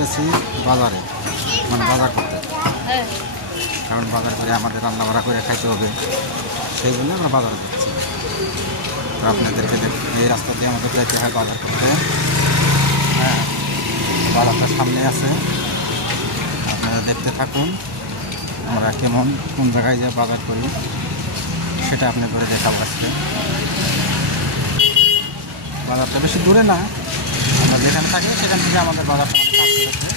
ঢুকতেছি বাজারে, মানে বাজার করতে, কারণ বাজার করে আমাদের রান্না বাড়া করে খাইতে হবে, সেই জন্য আমরা বাজারে যাচ্ছি। তো আপনাদেরকে এই রাস্তা দিয়ে আমাদের যাইতে হয় বাজার করতে। হ্যাঁ, বাজারটা সামনে আছে, আপনারা দেখতে থাকুন আমরা কেমন কোন জায়গায় যে বাজার করি সেটা আপনার করে দেখাবো আজকে। বাজারটা বেশি দূরে না, আমরা যেখানে থাকি সেখান থেকে আমাদের বাজারটা অনেক কাছে আছে।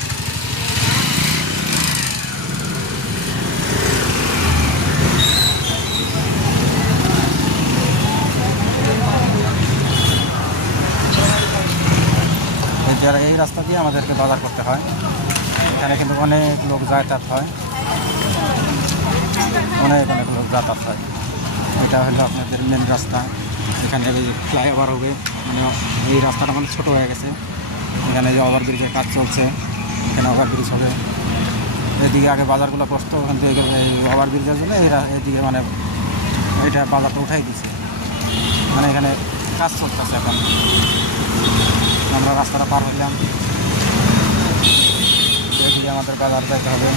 এই রাস্তা দিয়ে আমাদেরকে বাজার করতে হয়। এখানে কিন্তু অনেক লোক যাতায়াত হয়, অনেক লোক যাতায়াত হয়। এটা হলো আপনাদের মেন রাস্তা। এখানে এই ফ্লাইওভার হবে, মানে এই রাস্তাটা মানে ছোটো হয়ে গেছে। এখানে যে ওভারব্রিজের কাজ চলছে, এখানে ওভারব্রিজ হবে। এদিকে আগে বাজারগুলো বসতো, ওখান থেকে এই ওভারব্রিজের জন্য এইদিকে মানে এটা বাজারটা উঠাই দিচ্ছে, মানে এখানে কাজ চলতেছে। এখন আমরা রাস্তাটা পার হইলাম, এদিকে আমাদের বাজার যাইতে হবে।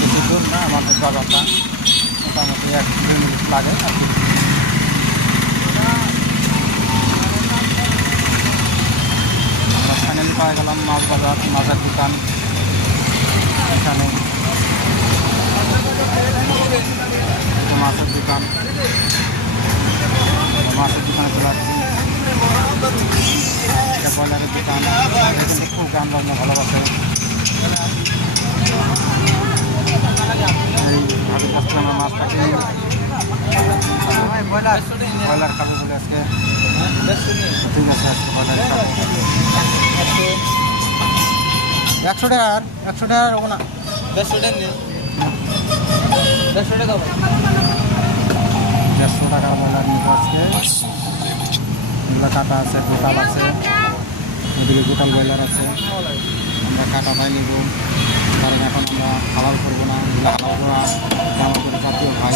বেশি দূর না আমাদের বাজারটা, মোটামুটি 1-2 মিনিট লাগে আর কি। আমরা ফাইনালি পাওয়া গেলাম মাছ বাজার, মাছের দোকান। এখানে মাছের দোকান, মাছের দোকানে চলে আসছি। এটা ব্রয়লারের দোকান, কিন্তু খুব গান বাজনা ভালোবাসে। এইভাবে কাছে আমরা মাছটা কিনি, ব্রয়লার খাবো বলে আজকে। ঠিক আছে, আজকে ব্রয়লার খাবো। 100 টাকা, আর 100 টাকা হবো না, 150 টাকা নিন, 150 টাকা, 150 টাকার ব্রয়লার নিব আজকে। এগুলো কাটা আছে, গোটাল আছে, এদিকে গোটাল ব্রয়লার আছে। আমরা কাটাটাই নেব, কারণ এখন আমরা হালাল করবো না, এগুলো হালাল করা আমাদের জাতীয় ভাই।